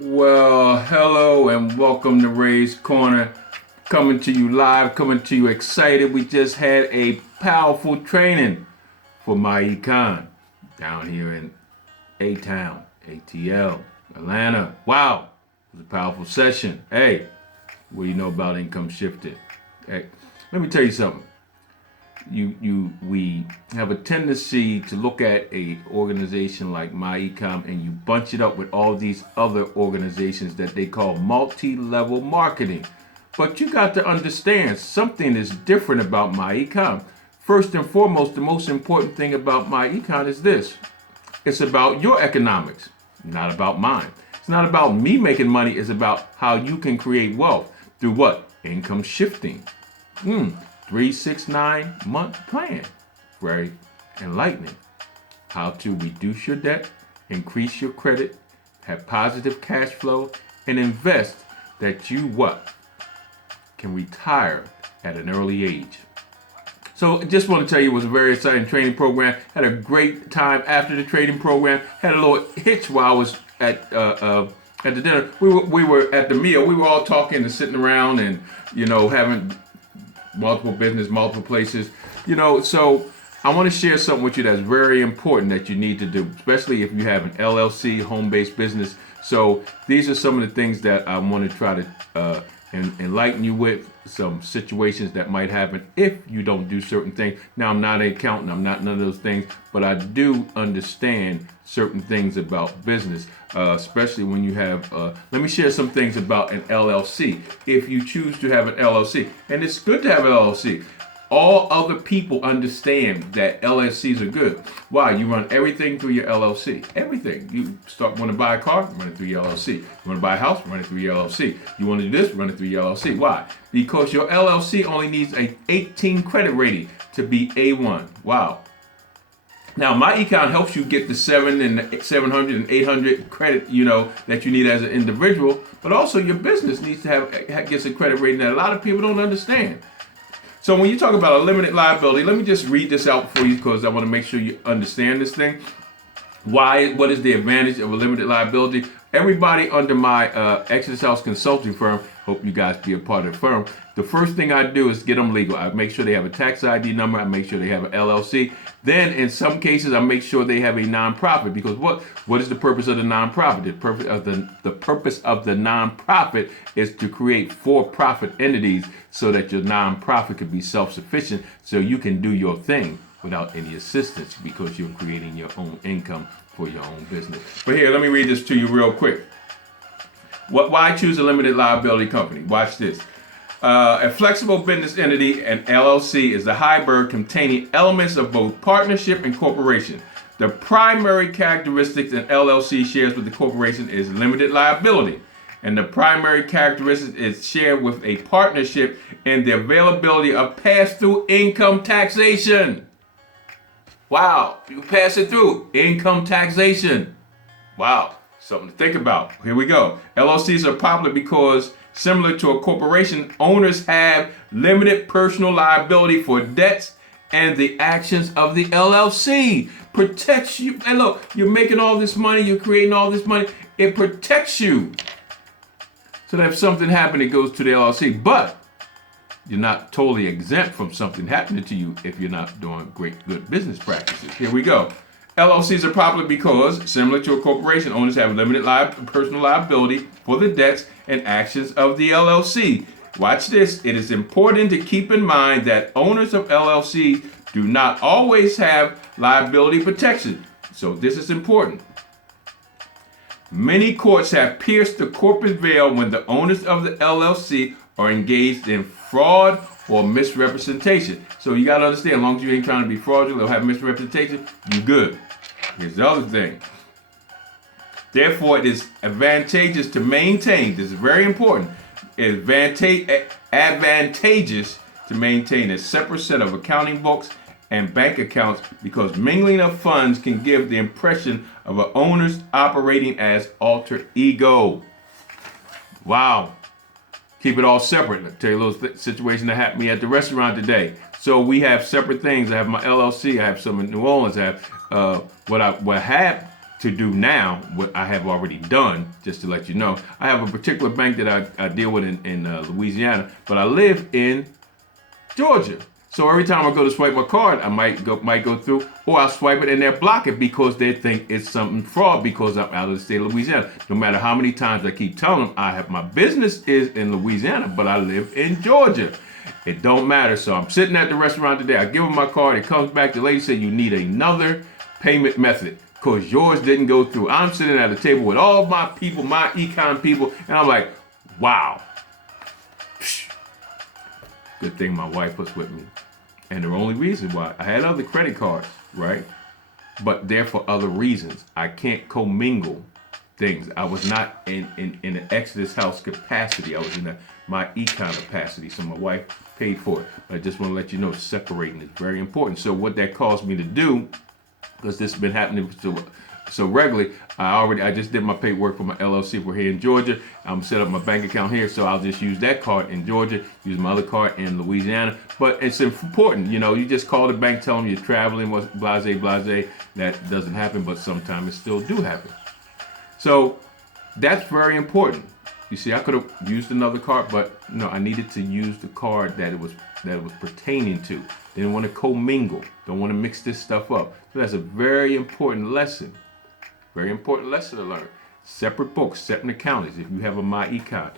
Well, hello and welcome to Ray's Corner. Coming to you live, coming to you excited. We just had a powerful training for my econ down here in A-Town, ATL, Atlanta. Wow, it was a powerful session. Hey, what do you know about income shifted? Hey, let me tell you something. We have a tendency to look at a organization like MyEcom and you bunch it up with all these other organizations that they call multi-level marketing. But you got to understand something is different about MyEcom. First and foremost, the most important thing about MyEcom is this. It's about your economics, not about mine. It's not about me making money, it's about how you can create wealth through what? Income shifting. 3-6-9 month plan. Very enlightening. How to reduce your debt, increase your credit, have positive cash flow, and invest that you what? Can retire at an early age. So just want to tell you it was a very exciting training program. Had a great time after the training program. Had a little hitch while I was at the dinner. We were at the meal. We were all talking and sitting around and having multiple business, multiple places. So I want to share something with you that's very important that you need to do, especially if you have an LLC, home-based business. So these are some of the things that I want to try to enlighten you with, some situations that might happen if you don't do certain things. Now, I'm not an accountant, I'm not none of those things, but I do understand certain things about business, especially when you have, let me share some things about an LLC. If you choose to have an LLC, and it's good to have an LLC, all other people understand that LLCs are good. Why? You run everything through your LLC. Everything. You want to buy a car, run it through your LLC. You want to buy a house, run it through your LLC. You want to do this, run it through your LLC. Why? Because your LLC only needs a 18 credit rating to be A1. Wow. Now, MyEcon helps you get the 700 and 800 credit, that you need as an individual, but also your business needs to gets a credit rating that a lot of people don't understand. So when you talk about a limited liability, let me just read this out for you because I want to make sure you understand this thing. What is the advantage of a limited liability? Everybody under my Exodus House consulting firm, hope you guys be a part of the firm. The first thing I do is get them legal. I make sure they have a tax ID number. I make sure they have an LLC. Then in some cases, I make sure they have a nonprofit because what is the purpose of the nonprofit? The purpose of the nonprofit is to create for-profit entities so that your nonprofit can be self-sufficient so you can do your thing without any assistance because you're creating your own income for your own business. But here, let me read this to you real quick. Why choose a limited liability company? Watch this. A flexible business entity, an LLC, is a hybrid containing elements of both partnership and corporation. The primary characteristics an LLC shares with the corporation is limited liability. And the primary characteristic is shared with a partnership in the availability of pass-through income taxation. Wow, you pass it through. Income taxation. Wow, something to think about. Here we go. LLCs are popular because, similar to a corporation, owners have limited personal liability for debts and the actions of the LLC. Protects you. And look, you're making all this money, you're creating all this money. It protects you. So that if something happened, it goes to the LLC. But you're not totally exempt from something happening to you if you're not doing good business practices. Here we go. LLCs are popular because, similar to a corporation, owners have limited personal liability for the debts and actions of the LLC. Watch this. It is important to keep in mind that owners of LLCs do not always have liability protection. So this is important. Many courts have pierced the corporate veil when the owners of the LLC are engaged in fraud or misrepresentation. So you got to understand, as long as you ain't trying to be fraudulent or have misrepresentation, you good. Here's the other thing. Therefore, it is advantageous to maintain, this is very important, advantageous to maintain a separate set of accounting books and bank accounts because mingling of funds can give the impression of an owner's operating as alter ego. Wow. Keep it all separate. I'll tell you a little situation that happened to me at the restaurant today. So we have separate things. I have my LLC. I have some in New Orleans. I have what I had to do now what I have already done. Just to let you know, I have a particular bank that I deal with in Louisiana, but I live in Georgia. So every time I go to swipe my card, I might go through, or I'll swipe it and they'll block it because they think it's something fraud because I'm out of the state of Louisiana. No matter how many times I keep telling them my business is in Louisiana, but I live in Georgia. It don't matter. So I'm sitting at the restaurant today. I give them my card. It comes back. The lady said, you need another payment method because yours didn't go through. I'm sitting at a table with all my people, my econ people, and I'm like, wow. Good thing my wife was with me. And the only reason why, I had other credit cards, right? But they're for other reasons. I can't commingle things. I was not in an Exodus House capacity. I was in my econ capacity. So my wife paid for it. But I just want to let you know, separating is very important. So what that caused me to do, because this has been happening so regularly, I just did my paperwork for my LLC. We're here in Georgia. I'm set up my bank account here, so I'll just use that card in Georgia, use my other card in Louisiana. But it's important, you just call the bank, tell them you're traveling, blase. That doesn't happen, but sometimes it still do happen. So that's very important. You see, I could have used another card, but no, I needed to use the card that it was pertaining to. Didn't want to commingle. Don't want to mix this stuff up. So that's a very important lesson. Very important lesson to learn. Separate books, separate accounts. If you have a MyEcon,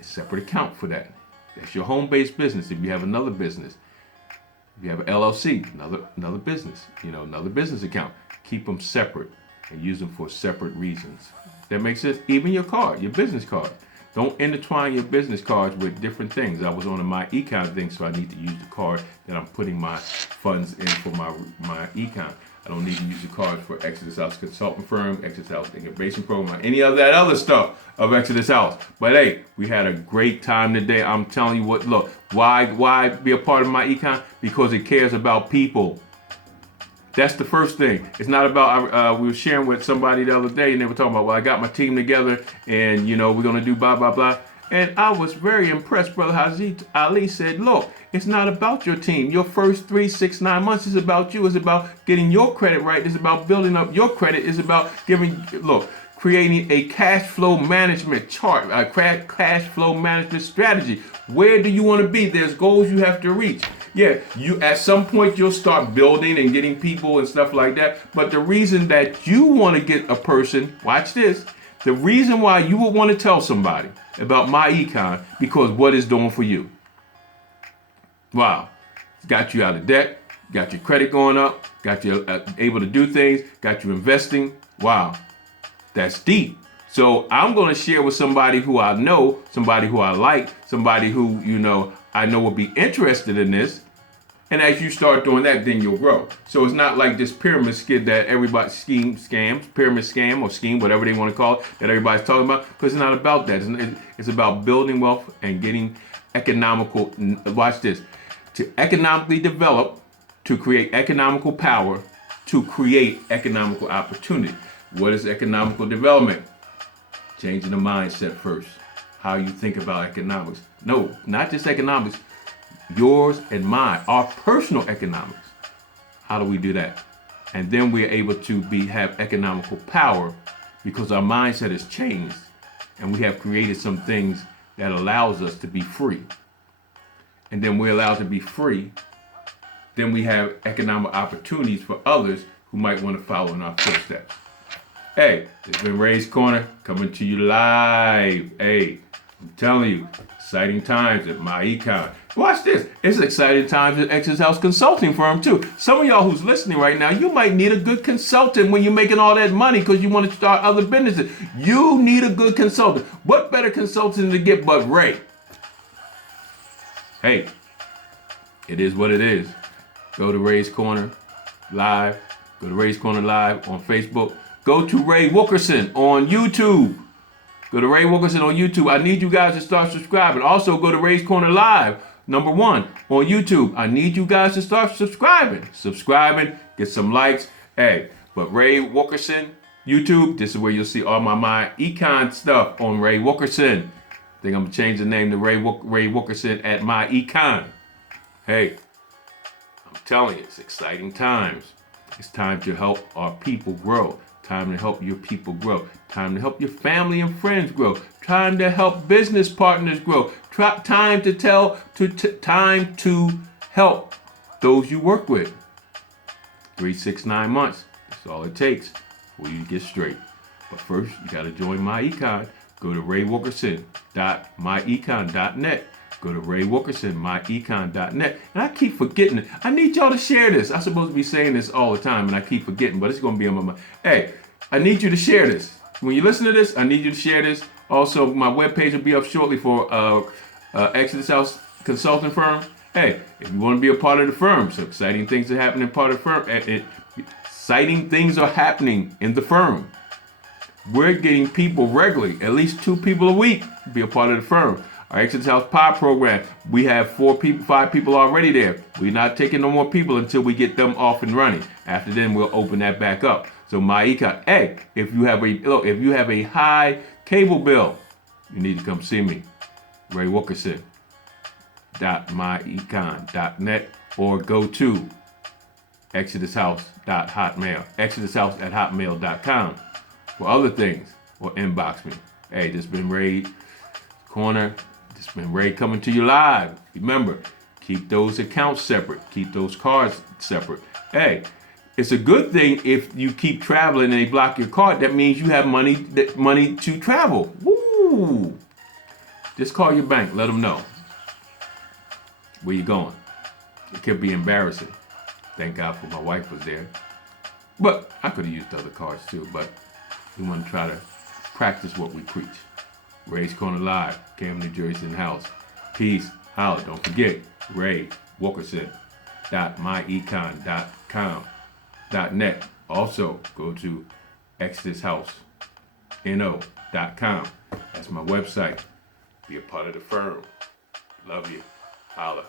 separate account for that. That's your home-based business. If you have another business, if you have an LLC, another business, another business account, keep them separate and use them for separate reasons. That makes sense. Even your card, your business card. Don't intertwine your business cards with different things. I was on a MyEcon thing, so I need to use the card that I'm putting my funds in for my econ. I don't need to use the cards for Exodus House Consulting Firm, Exodus House Incubation Program, or any of that other stuff of Exodus House. But hey, we had a great time today. I'm telling you what, look, why be a part of MyEcon? Because it cares about people. That's the first thing. It's not about, we were sharing with somebody the other day and they were talking about, well, I got my team together and, we're going to do blah, blah, blah. And I was very impressed. Brother Haziq Ali said, look, it's not about your team. Your first 3, 6, 9 months is about you. It's about getting your credit right. It's about building up your credit. It's about creating a cash flow management chart, a cash flow management strategy. Where do you want to be? There's goals you have to reach. Yeah, you at some point you'll start building and getting people and stuff like that. But the reason that you want to get a person, watch this, the reason why you would want to tell somebody about MyEcon, because what it's doing for you. Wow. It's got you out of debt, got your credit going up, got you able to do things, got you investing. Wow. That's deep. So I'm going to share with somebody who I know, somebody who I like, somebody who, I know will be interested in this. And as you start doing that, then you'll grow. So it's not like this pyramid scheme that everybody pyramid scam or scheme, whatever they want to call it, that everybody's talking about, because it's not about that. It's about building wealth and getting economical, watch this, to economically develop, to create economical power, to create economical opportunity. What is economical development? Changing the mindset first. How you think about economics. No, not just economics. Yours and mine, our personal economics. How do we do that? And then we're able to have economical power because our mindset has changed and we have created some things that allows us to be free. And then we're allowed to be free. Then we have economic opportunities for others who might want to follow in our footsteps. Hey, it's been Ray's Corner coming to you live. Hey, I'm telling you, exciting times at MyEcon. Watch this. It's exciting times at Exodus House Consulting Firm too. Some of y'all who's listening right now, you might need a good consultant when you're making all that money because you want to start other businesses. You need a good consultant. What better consultant to get but Ray? Hey, it is what it is. Go to Ray's Corner Live. Go to Ray's Corner Live on Facebook. Go to Ray Wilkerson on YouTube. Go to Ray Wilkerson on YouTube. I need you guys to start subscribing. Also, go to Ray's Corner Live, #1 on YouTube. I need you guys to start subscribing, get some likes. Hey, but Ray Wilkerson, YouTube, this is where you'll see all my MyEcon stuff on Ray Wilkerson. I think I'm going to change the name to Ray Wilkerson at MyEcon. Hey, I'm telling you, it's exciting times. It's time to help our people grow. Time to help your people grow. Time to help your family and friends grow. Time to help business partners grow. Time to help those you work with. 3, 6, 9 months. That's all it takes for you to get straight. But first, you got to join MyEcon. Go to raywilkerson.myecon.net. Go to raywilkerson.myecon.net. And I keep forgetting it. I need y'all to share this. I'm supposed to be saying this all the time, and I keep forgetting, but it's going to be on my mind. Hey, I need you to share this. When you listen to this, I need you to share this. Also, my webpage will be up shortly for Exodus House Consulting Firm. Hey, if you want to be a part of the firm, so exciting things are happening part of the firm. Exciting things are happening in the firm. We're getting people regularly, at least 2 people a week, to be a part of the firm. Our Exodus House Pod program, we have 5 people already there. We're not taking no more people until we get them off and running. After then, we'll open that back up. So MyEcon, hey, if you have a high cable bill, you need to come see me, Ray Wilkerson.myecon.net, or go to exodushouse@hotmail.com for other things, or inbox me. Hey, this has been Ray Corner. This has been Ray coming to you live. Remember, keep those accounts separate. Keep those cards separate. Hey, it's a good thing if you keep traveling and they block your card. That means you have money to travel. Woo! Just call your bank. Let them know where you going. It could be embarrassing. Thank God for my wife was there. But I could have used other cards too. But we want to try to practice what we preach. Ray's Corner Live, Camden, New Jersey in the house. Peace. Holla. Don't forget, Ray Wilkerson.myecon.net. Also, go to ExodusHouseNO.com. That's my website. Be a part of the firm. Love you. Holla.